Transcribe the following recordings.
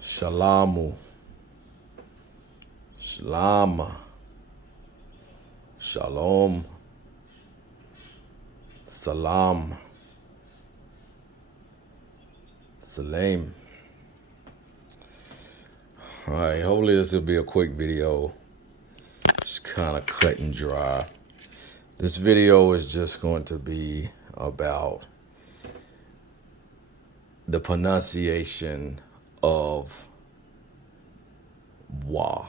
Shalamu, Shalama, Shalom, Salam, Salam. Alright, hopefully this will be a quick video. It's kind of cut and dry. This video is just going to be about the pronunciation of wa.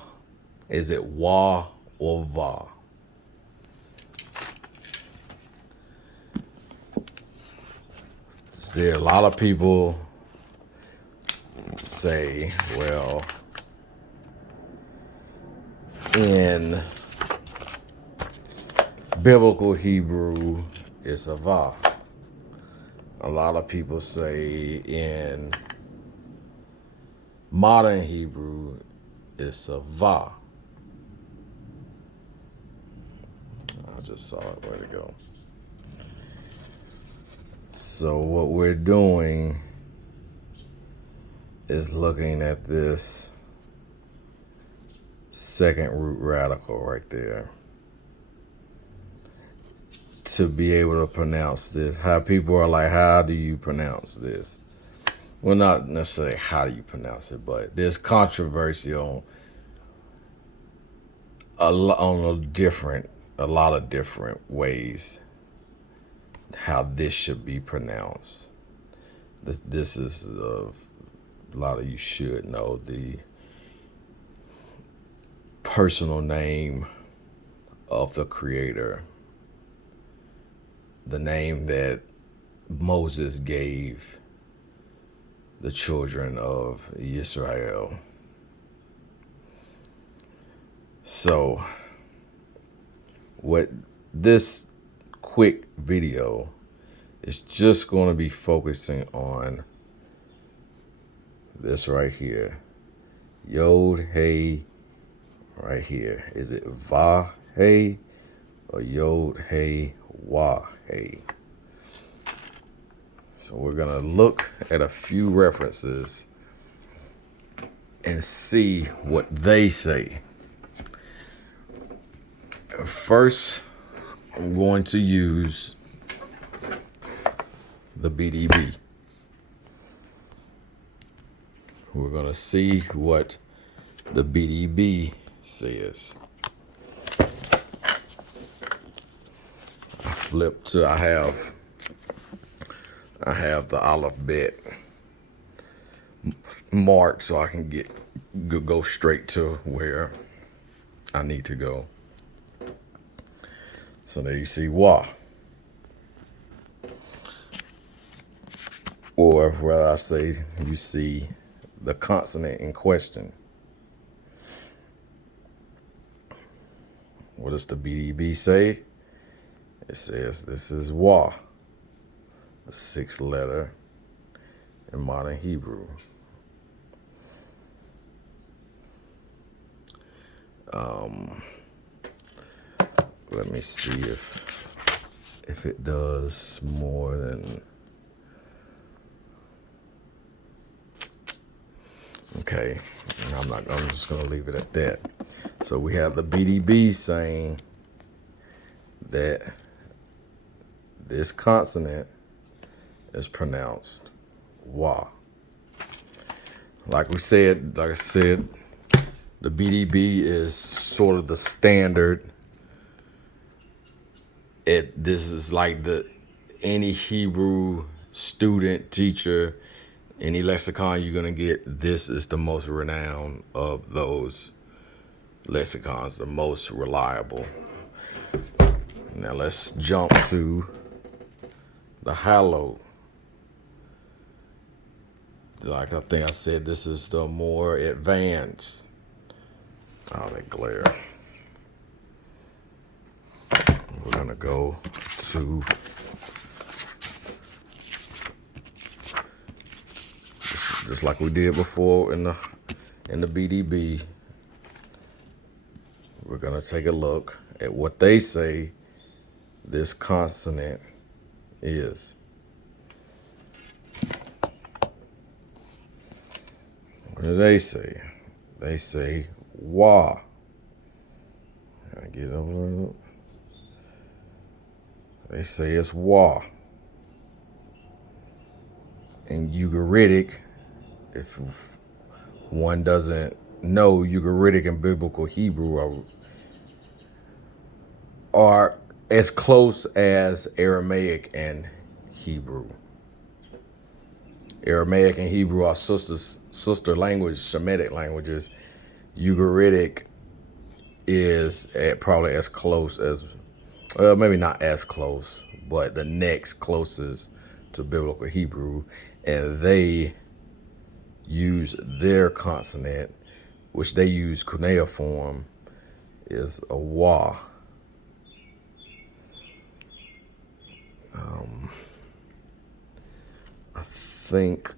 Is it wa or va? There are a lot of people say, well, in biblical Hebrew, it's a va. A lot of people say in modern Hebrew, it's a va. I just saw it. Where'd it go? So what we're doing is looking at this second root radical right there to be able to pronounce this. How people are like, how do you pronounce this? Well, not necessarily how do you pronounce it, but there's controversy on a lot of different ways how this should be pronounced. This is a lot of you should know the personal name of the Creator, the name that Moses gave the children of Israel. So what this quick video is just going to be focusing on this right here. Yod Hey right here. Is it Va Hey or Yod Hey Wah Hey? So we're going to look at a few references and see what they say. First, I'm going to use the BDB. We're going to see what the BDB says. I have the alphabet marked so I can go straight to where I need to go. So there you see wa. Or rather I say you see the consonant in question. What does the BDB say? It says this is wa, the sixth letter in modern Hebrew. Let me see if it does more than. Okay, I'm just gonna leave it at that. So we have the BDB saying that this consonant is pronounced wa. Like I said, the BDB is sort of the standard. This is like any Hebrew student, teacher, any lexicon you're gonna get, this is the most renowned of those lexicons, the most reliable. Now let's jump to the hallowed. Like I think I said, this is the more advanced. Oh, that glare. We're gonna go to just like we did before in the BDB. We're gonna take a look at what they say this consonant is. We're They say? They say wa. I get over it. They say it's wa. And Ugaritic, if one doesn't know, Ugaritic and Biblical Hebrew are as close as Aramaic and Hebrew. Aramaic and Hebrew are sister language, Shemitic languages. Ugaritic is probably as close as, well, maybe not as close, but the next closest to Biblical Hebrew, and they use their consonant, which they use cuneiform, is a wa. I think,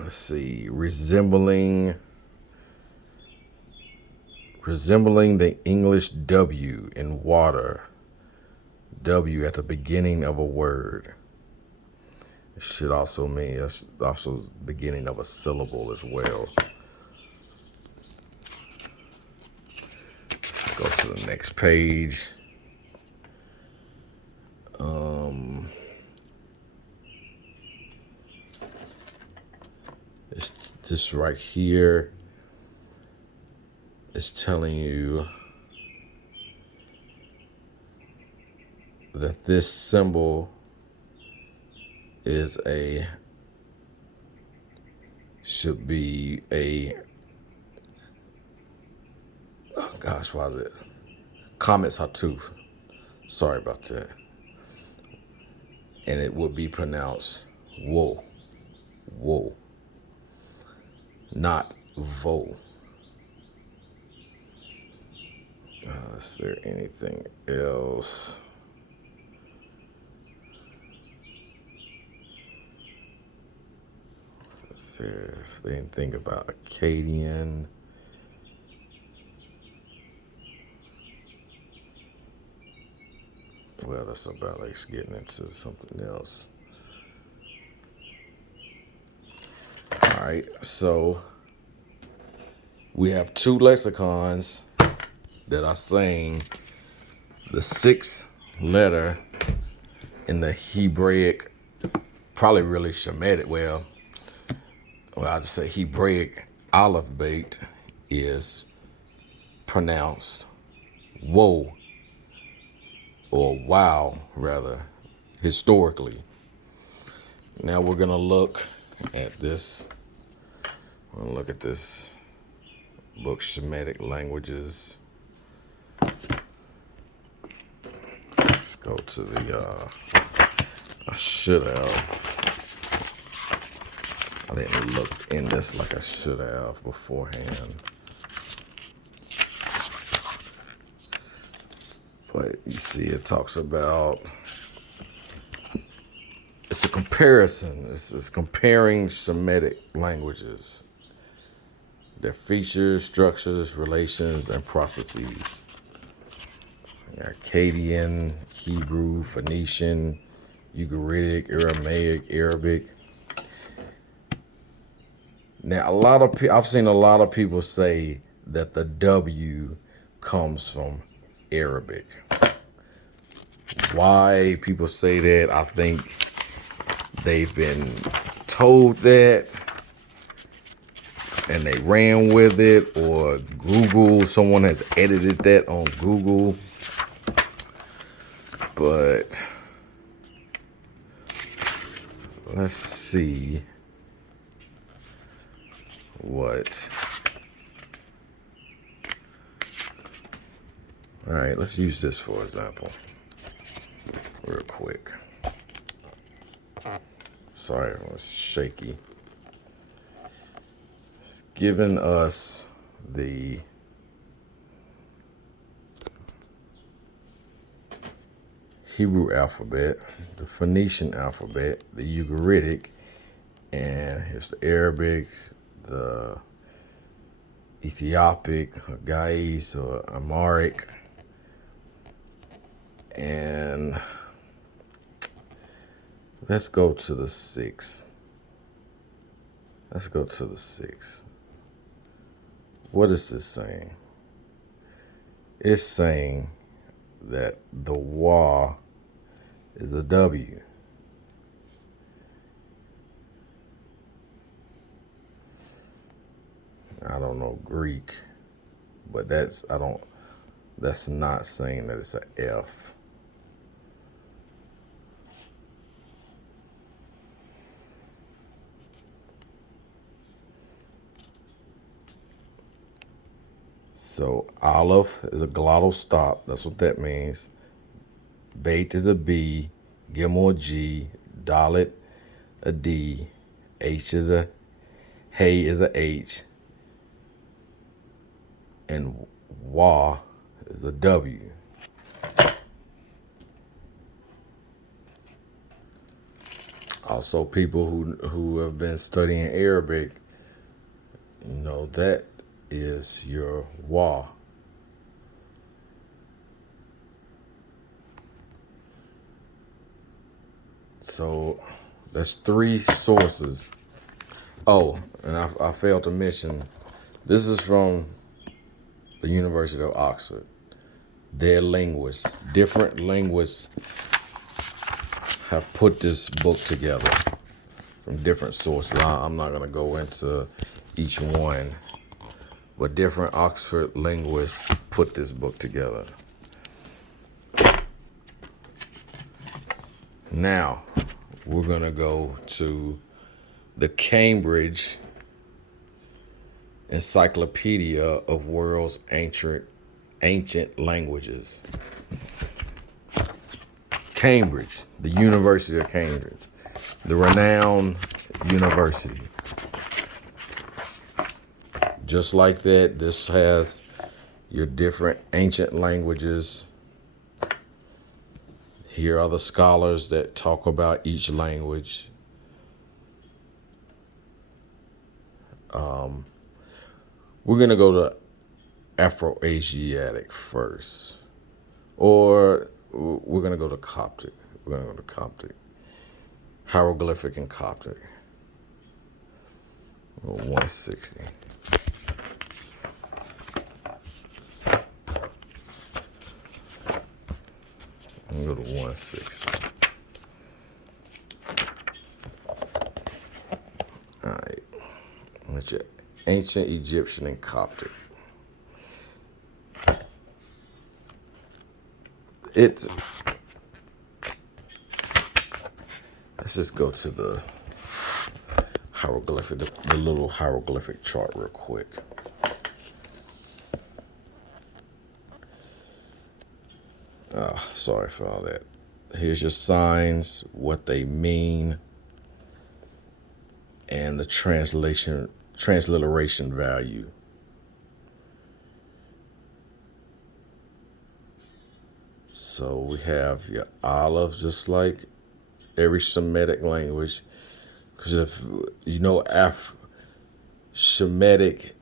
let's see, resembling the English W in water. W at the beginning of a word. It should also mean, it's also the beginning of a syllable as well. Let's go to the next page. It's this right here. It's telling you that this symbol should be a, oh gosh, why is it? Kametz Hatuf. Sorry about that. And it would be pronounced wo, not vo. Is there anything else? Is there anything about Akkadian? Well, that's about like getting into something else. All right, so we have two lexicons that are saying the sixth letter in the Hebraic, probably really Shemitic, well, I'll just say Hebraic alphabet is pronounced wo, or wow, rather, historically. Now we're going to look at this. We're going to look at this book, Shemitic Languages. Let's go to the, I should have. I didn't look in this like I should have beforehand. But you see, it talks about, it's a comparison. It's comparing Semitic languages, their features, structures, relations, and processes. Akkadian, Hebrew, Phoenician, Ugaritic, Aramaic, Arabic. Now, I've seen a lot of people say that the W comes from Arabic. Why people say that, I think they've been told that and they ran with it, or someone has edited that on Google. But let's see what. All right, let's use this for example, real quick. Sorry, it was shaky. It's giving us the Hebrew alphabet, the Phoenician alphabet, the Ugaritic, and here's the Arabic, the Ethiopic, Gais, or Amharic, and Let's go to the 6. Let's go to the 6. What is this saying? It's saying that the wa is a W. I don't know Greek, but that's not saying that it's a F. So Aleph is a glottal stop. That's what that means. Bait is a B. Gimel a G. Dalet a D. H is a Hey is a H. And Wa is a W. Also, people who have been studying Arabic, that is your Wa. So that's 3 sources. Oh, and I failed to mention, this is from the University of Oxford. Their linguists, different linguists, have put this book together from different sources. I'm not going to go into each one, but different Oxford linguists put this book together. Now, we're going to go to the Cambridge Encyclopedia of World's Ancient Languages. Cambridge, the University of Cambridge, the renowned university. Just like that, this has your different ancient languages. Here are the scholars that talk about each language. We're going to go to Afro-Asiatic first. Or we're going to go to Coptic. We're going to go to Coptic. Hieroglyphic and Coptic. 160. I'm going to go to 160. All right. That's your ancient Egyptian and Coptic. Let's just go to the hieroglyphic, the little hieroglyphic chart real quick. Sorry for all that. Here's your signs, what they mean, and the transliteration value. So we have your Aleph, just like every Semitic language, because if Semitic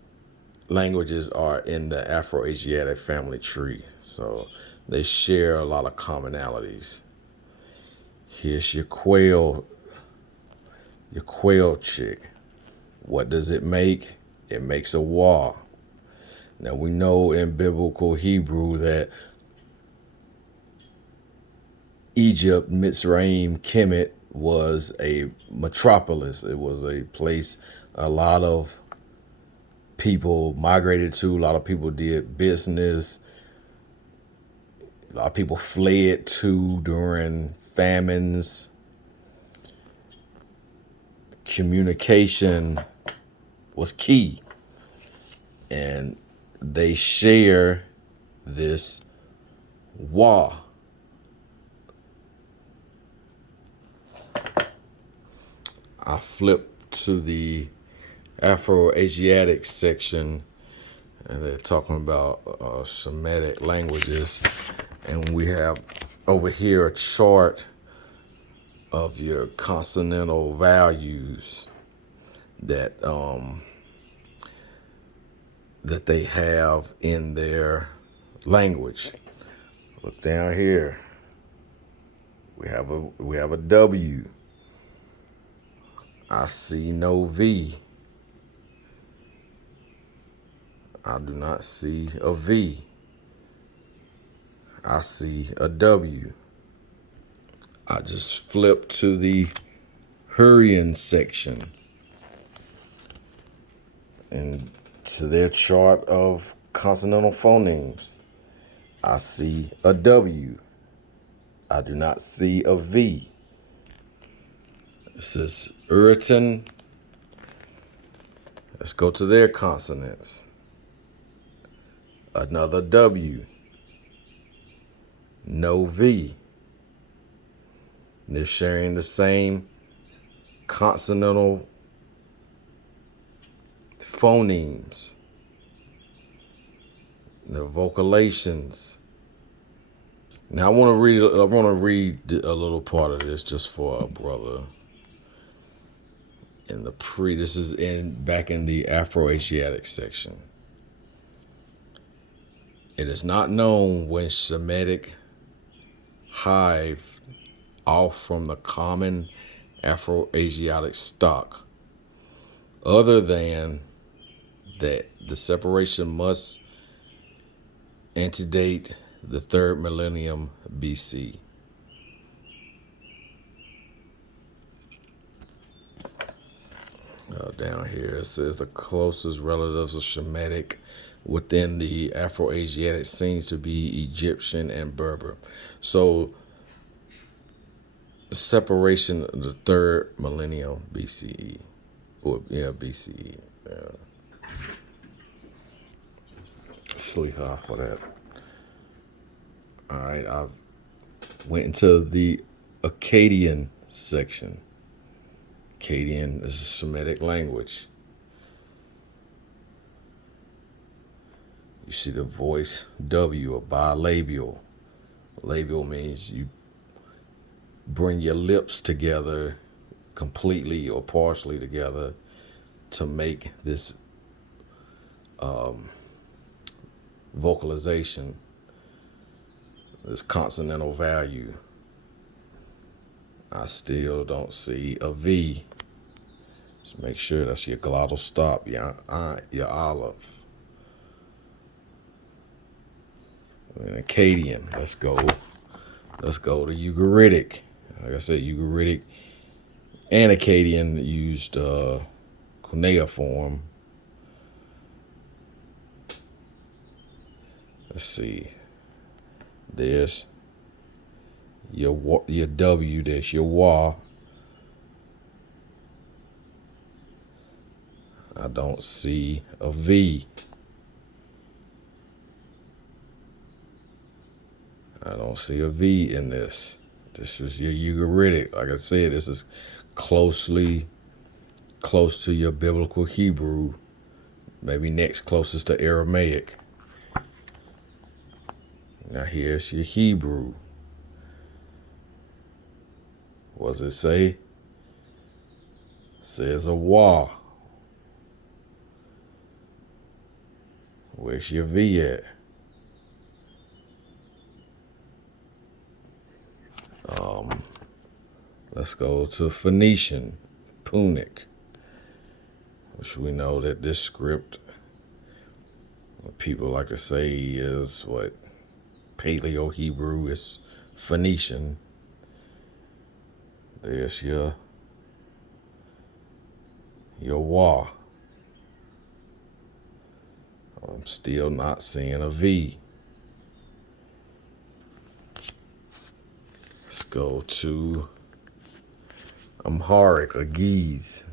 languages are in the Afro-Asiatic family tree, so they share a lot of commonalities. Here's your quail chick. What does it make? It makes a wa. Now we know in biblical Hebrew that Egypt, Mitzrayim, Kemet, was a metropolis. It was a place a lot of people migrated to. A lot of people did business. A lot of people fled to during famines. Communication was key. And they share this wa. I flipped to the Afro-Asiatic section, and they're talking about Semitic languages. And we have over here a chart of your consonantal values that they have in their language. Look down here. We have a W. I see no V. I do not see a V. I see a W. I just flip to the Hurrian section and to their chart of consonantal phonemes. I see a W. I do not see a V. This is Uritan. Let's go to their consonants. Another W. No V. They're sharing the same consonantal phonemes, the vocalations. Now I want to read a little part of this just for a brother. This is back in the Afro-Asiatic section. It is not known when Semitic hived off from the common Afro-Asiatic stock, other than that the separation must antedate the 3rd millennium BC. Down here it says the closest relatives of Shemitic within the Afro-Asiatic seems to be Egyptian and Berber. So the separation of the 3rd millennium BCE, or BCE. Sliha for that. All right, I went into the Akkadian section. Akkadian is a Semitic language. You see the voice W, a bilabial. Labial means you bring your lips together completely or partially together to make this vocalization, this consonantal value. I still don't see a V. Just make sure that's your glottal stop, your olive. In Akkadian, let's go to Ugaritic. Like I said, Ugaritic and Akkadian used cuneiform. Let's see. There's your W. There's your Wa. I don't see a V. I don't see a V in this. This is your Ugaritic. Like I said, this is close to your biblical Hebrew. Maybe next closest to Aramaic. Now here's your Hebrew. What does it say? It says a Wa. Where's your V at? Let's go to Phoenician, Punic, which we know that this script, what people like to say is what Paleo-Hebrew is Phoenician. There's your Wa. I'm still not seeing a V. Let's go to Amharic, or Ge'ez.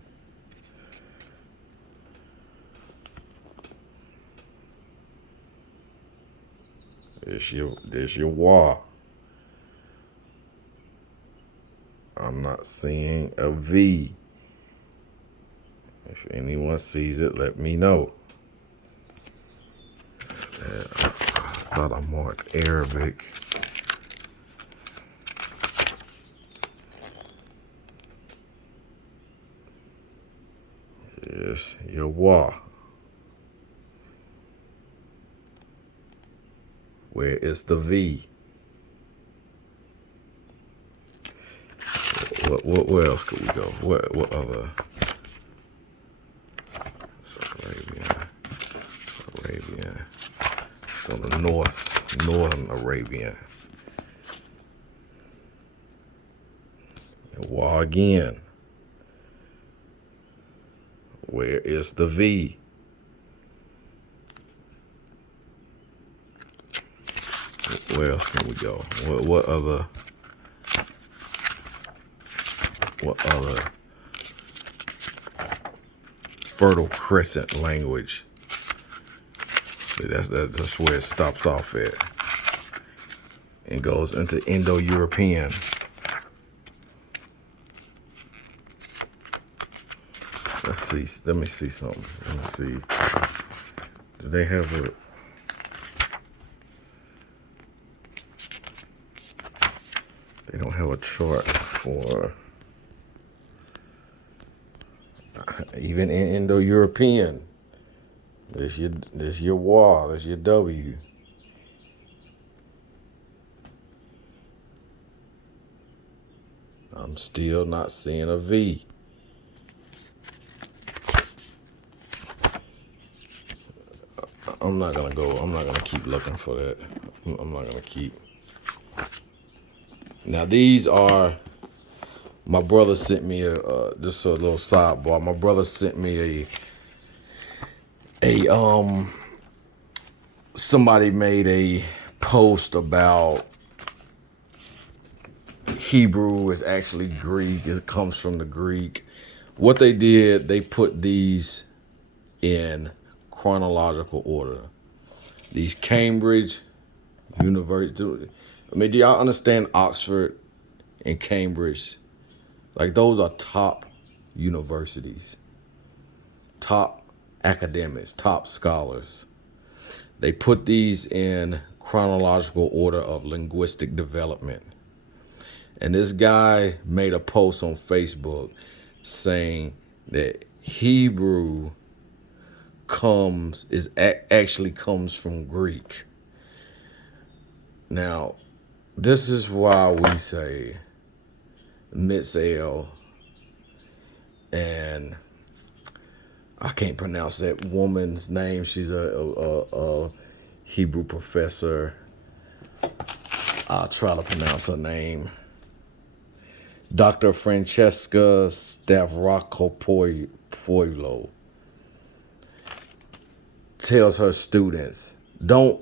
There's your Wa. I'm not seeing a V. If anyone sees it, let me know. I thought I marked Arabic. Yes, your Wa. Where is the V? Where else could we go? What other? Arabian. So the northern Arabian. War again. Where is the V? Where else can we go? What other Fertile Crescent language? See, that's where it stops off at and goes into Indo-European. Let's see. Let me see something. Let me see. Do they have a? They don't have a chart for even in Indo-European. There's your Y. There's your W. I'm still not seeing a V. I'm not gonna keep looking for that. I'm not gonna keep. Now these are. My brother sent me just a little sidebar. My brother sent me somebody made a post about Hebrew is actually Greek. It comes from the Greek. What they did, they put these in chronological order. These Cambridge University. I mean, do y'all understand Oxford and Cambridge? Like, those are top universities, top academics, top scholars. They put these in chronological order of linguistic development. And this guy made a post on Facebook saying that Hebrew actually comes from Greek. Now, this is why we say Mitzel, and I can't pronounce that woman's name. She's a Hebrew professor. I'll try to pronounce her name. Dr. Francesca Stavrakopoulou tells her students, don't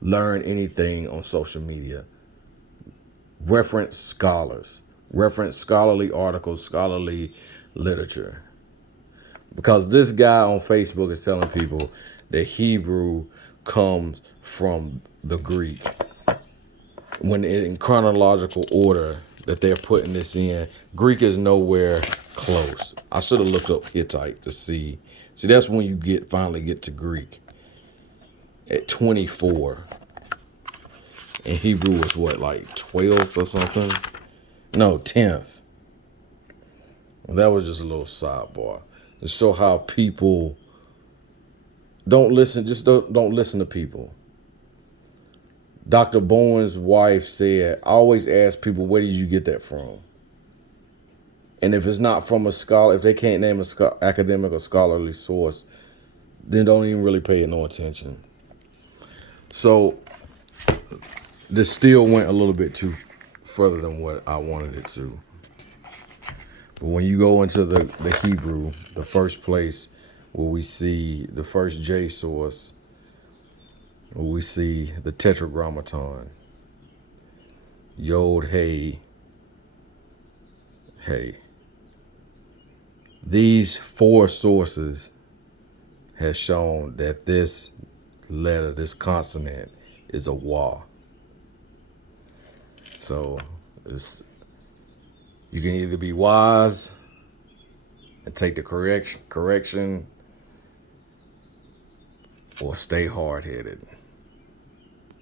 learn anything on social media. Reference scholars. Reference scholarly articles, scholarly literature. Because this guy on Facebook is telling people that Hebrew comes from the Greek. When in chronological order that they're putting this in, Greek is nowhere close. I should have looked up Hittite to see. See, that's when you finally get to Greek. At 24. And Hebrew was what, like 12th or something? No, 10th. Well, that was just a little sidebar to show how people don't listen. Just don't listen to people. Dr. Bowen's wife said, I always ask people, where did you get that from? And if it's not from a scholar, if they can't name an academic or scholarly source, then don't even really pay it no attention. So this still went a little bit too further than what I wanted it to. But when you go into the Hebrew, the first place where we see the first J source, where we see the Tetragrammaton, Yod, Hey. These four sources has shown that this letter, this consonant, is a Wa. So you can either be wise and take the correction or stay hard-headed.